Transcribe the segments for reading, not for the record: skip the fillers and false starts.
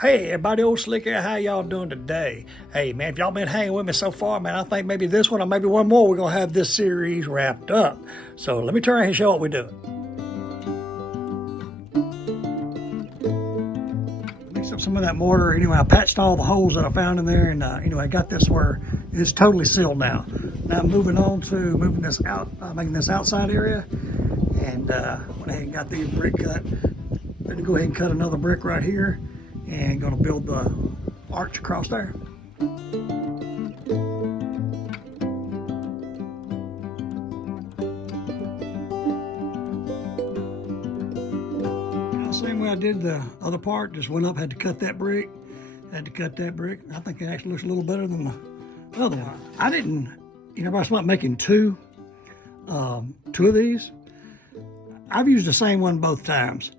Hey everybody, old Slick here, how y'all doing today? Hey man, if y'all been hanging with me so far, man, I think maybe this one or maybe one more, we're gonna have this series wrapped up. So let me turn around and show what we're doing. Mix up some of that mortar. Anyway, I patched all the holes that I found in there, and anyway, I got this where it's totally sealed now. Now I'm moving on to moving this out, making this outside area, and went ahead and got these brick cut. Going to go ahead and cut another brick right here, and going to build the arch across there. Same way I did the other part, just went up, had to cut that brick, I think it actually looks a little better than the other one. I didn't, everybody's about making two of these. I've used the same one both times.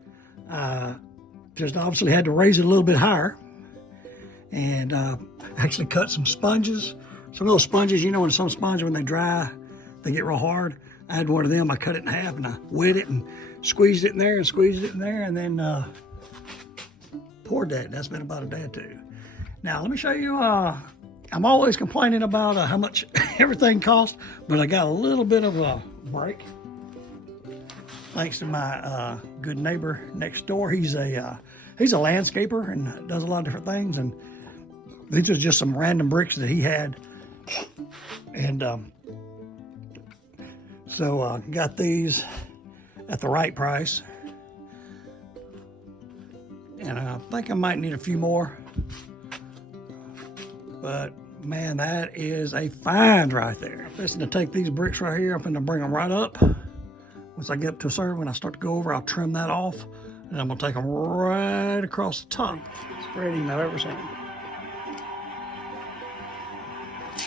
Just obviously had to raise it a little bit higher, and actually cut some sponges. Some of those sponges, when some sponges, when they dry, they get real hard. I had one of them, I cut it in half and I wet it and squeezed it in there and then poured that. That's been about a day or two. Now let me show you, I'm always complaining about how much everything costs, but I got a little bit of a break. Thanks to my good neighbor next door. He's a landscaper and does a lot of different things. And these are just some random bricks that he had. And so got these at the right price. And I think I might need a few more. But man, that is a find right there. I'm just going to take these bricks right here. I'm going to bring them right up. Once I get up to a certain, when I start to go over, I'll trim that off, and I'm gonna take them right across the top. Spreading I've ever seen.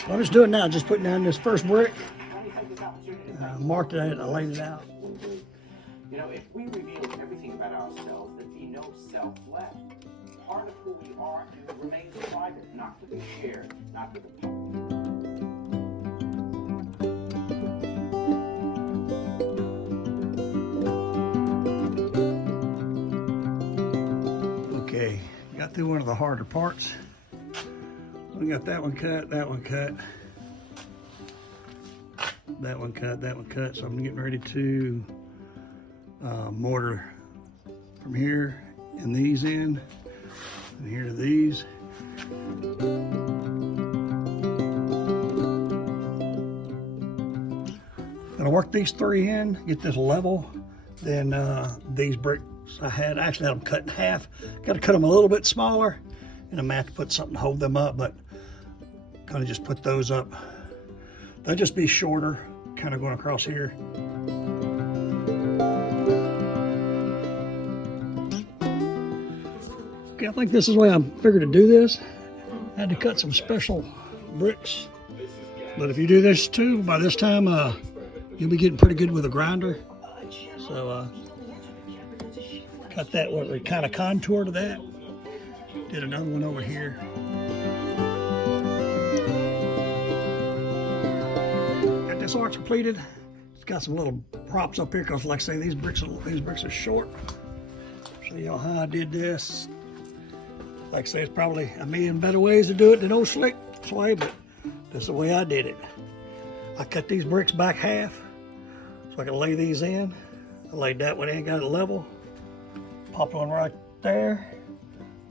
What I'm just doing now, just putting down this first brick. Marked it, I laid it out. If we revealed everything about ourselves, there'd be no self left. Part of who we are remains private, not to be shared, not with the public. Okay, got through one of the harder parts. We got that one cut, that one cut, that one cut, that one cut. So I'm getting ready to mortar from here and these in, and here to these. Gonna work these three in, get this level. Then these bricks I actually had them cut in half. Got to cut them a little bit smaller, and I'm gonna have to put something to hold them up, but gonna just put those up. They'll just be shorter, kind of going across here. Okay, I think this is the way I figured to do this. I had to cut some special bricks, but if you do this too, by this time you'll be getting pretty good with a grinder. So cut that, what we kind of contour to that. Did another one over here. Got this arch completed. It's got some little props up here because, like I say, these bricks are short. Show y'all how I did this. Like I say, it's probably a million better ways to do it than old Slick's way, but this is the way I did it. I cut these bricks back half so I can lay these in. I laid that one in, got it level. Popped one right there.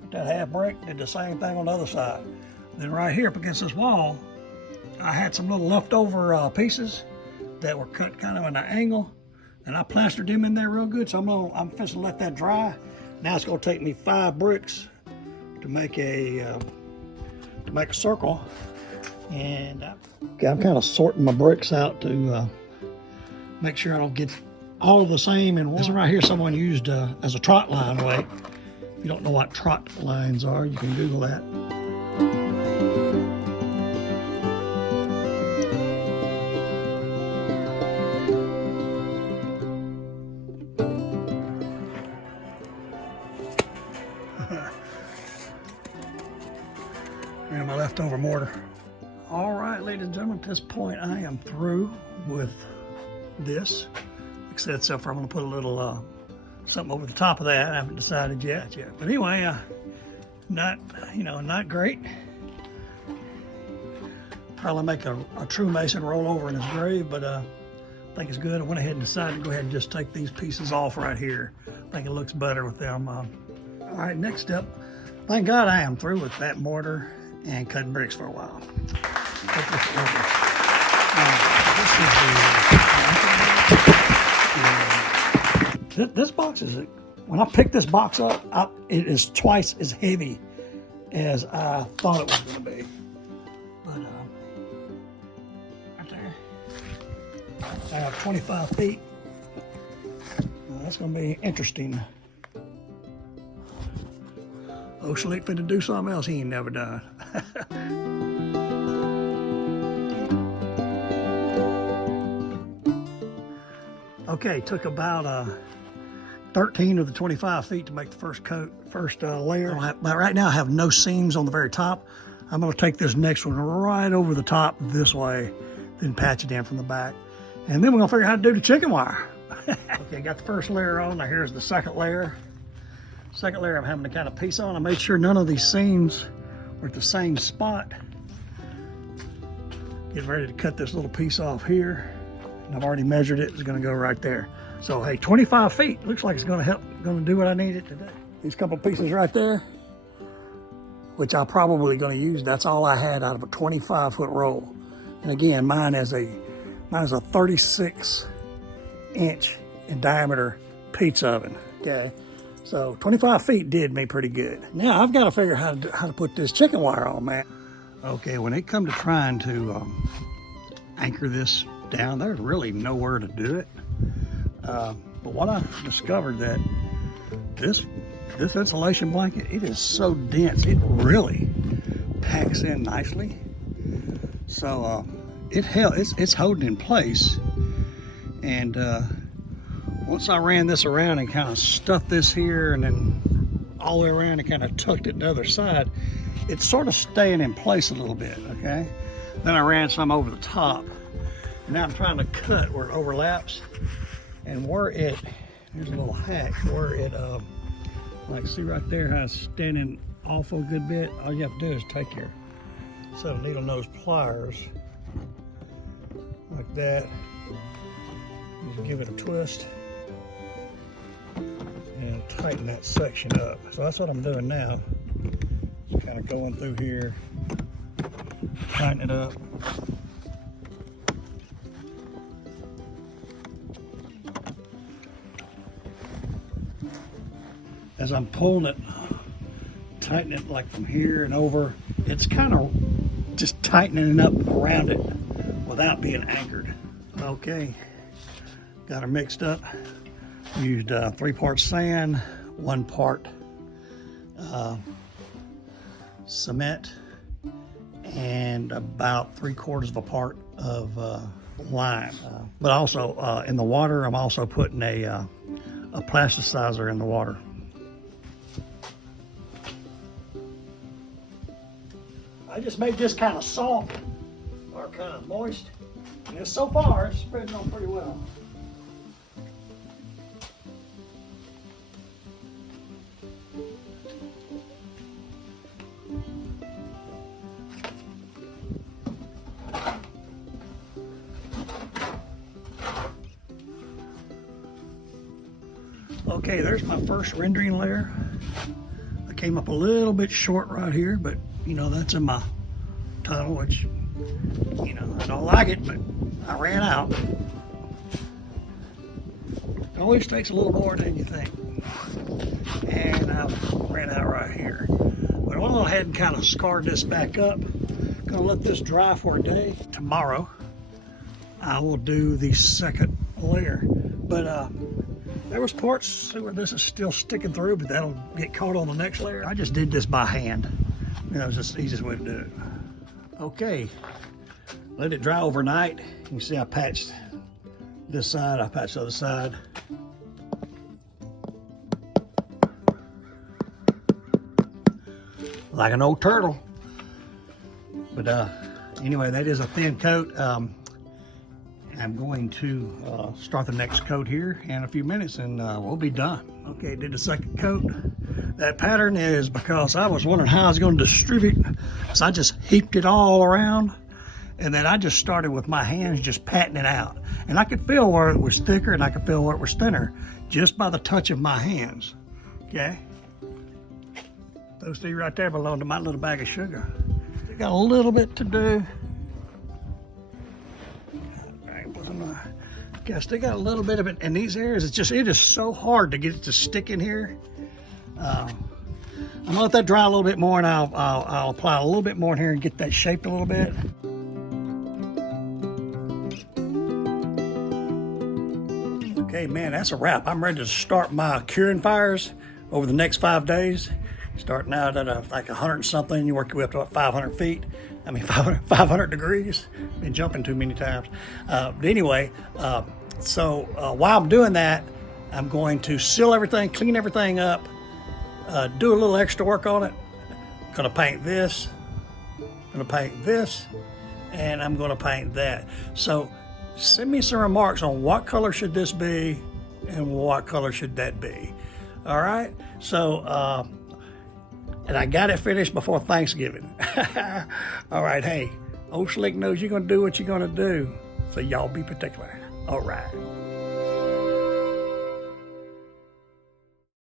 Put that half brick, did the same thing on the other side. Then right here up against this wall, I had some little leftover pieces that were cut kind of at an angle, and I plastered them in there real good. So I'm fixing to let that dry. Now it's gonna take me 5 bricks to make a circle. And okay, I'm kind of sorting my bricks out to make sure I don't get all the same in one. This one right here, someone used as a trot line weight. If you don't know what trot lines are, you can Google that. And my leftover mortar. All right, ladies and gentlemen, at this point I am through with this. Like I said, so far I'm gonna put a little something over the top of that. I haven't decided yet. But anyway, not, you know, not great. Probably make a true mason roll over in his grave, but I think it's good. I went ahead and decided to go ahead and just take these pieces off right here. I think it looks better with them. All right, next step. Thank God I am through with that mortar and cutting bricks for a while. This box is, when I picked this box up, it is twice as heavy as I thought it was going to be. But right there, I have 25 feet. That's going to be interesting. Oh, Schlick finna do something else he ain't never done. Okay, took about 13 of the 25 feet to make the first coat, first layer. But right now I have no seams on the very top. I'm gonna take this next one right over the top this way, then patch it in from the back. And then we're gonna figure out how to do the chicken wire. Okay, got the first layer on. Now here's the second layer. Second layer I'm having to kind of piece on. I made sure none of these seams were at the same spot. Getting ready to cut this little piece off here. And I've already measured it. It's going to go right there. So hey, 25 feet. Looks like it's going to do what I need it to do. These couple pieces right there, which I'm probably going to use. That's all I had out of a 25-foot roll. And again, mine is a 36-inch in diameter pizza oven. Okay. So 25 feet did me pretty good. Now I've got to figure out how to put this chicken wire on, man. Okay, when it comes to trying to anchor this down, there's really nowhere to do it. But what I discovered that this insulation blanket, it is so dense, it really packs in nicely. So it's holding in place. And once I ran this around and kind of stuffed this here and then all the way around and kind of tucked it to the other side, it's sort of staying in place a little bit, okay? Then I ran some over the top. And now I'm trying to cut where it overlaps. And where it, here's a little hack, where it, like see right there how it's standing off a good bit? All you have to do is take your set of needle nose pliers, like that. Just give it a twist and tighten that section up. So that's what I'm doing now. Just kind of going through here, tighten it up. As I'm pulling it, tighten it like from here and over, it's kind of just tightening it up around it without being anchored. Okay, got her mixed up. Used 3 parts sand, 1 part cement, and about 3/4 of a part of lime. But also in the water, I'm also putting a plasticizer in the water. I just made this kind of soft or kind of moist, and so far it's spreading on pretty well. Okay, there's my first rendering layer. I came up a little bit short right here, but you know, that's in my tunnel, which, you know, I don't like it, but I ran out. It always takes a little more than you think. And I ran out right here. But I went ahead and kind of scarred this back up. Gonna let this dry for a day. Tomorrow, I will do the second layer. But there was parts where this is still sticking through, but that'll get caught on the next layer. I just did this by hand. You know, it's just the easiest way to do it. Okay, let it dry overnight. You can see I patched this side, I patched the other side. Like an old turtle. But anyway, that is a thin coat. I'm going to start the next coat here in a few minutes and we'll be done. Okay, did the second coat. That pattern is because I was wondering how I was going to distribute. So I just heaped it all around. And then I just started with my hands just patting it out. And I could feel where it was thicker and I could feel where it was thinner just by the touch of my hands. Okay? Those three right there belong to my little bag of sugar. They got a little bit to do. Guess they got a little bit of it in these areas. It is so hard to get it to stick in here. I'm gonna let that dry a little bit more, and I'll apply a little bit more in here and get that shaped a little bit. Okay, man, that's a wrap. I'm ready to start my curing fires over the next 5 days. Starting out at like 100 and something, you work your way up to what, 500 feet. I mean, 500 degrees. Been jumping too many times. But anyway, so while I'm doing that, I'm going to seal everything, clean everything up, do a little extra work on it. I'm gonna paint this, and I'm gonna paint that. So send me some remarks on what color should this be and what color should that be. All right, so and I got it finished before Thanksgiving. All right, hey, Old Slick knows you're gonna do what you're gonna do, so y'all be particular. All right.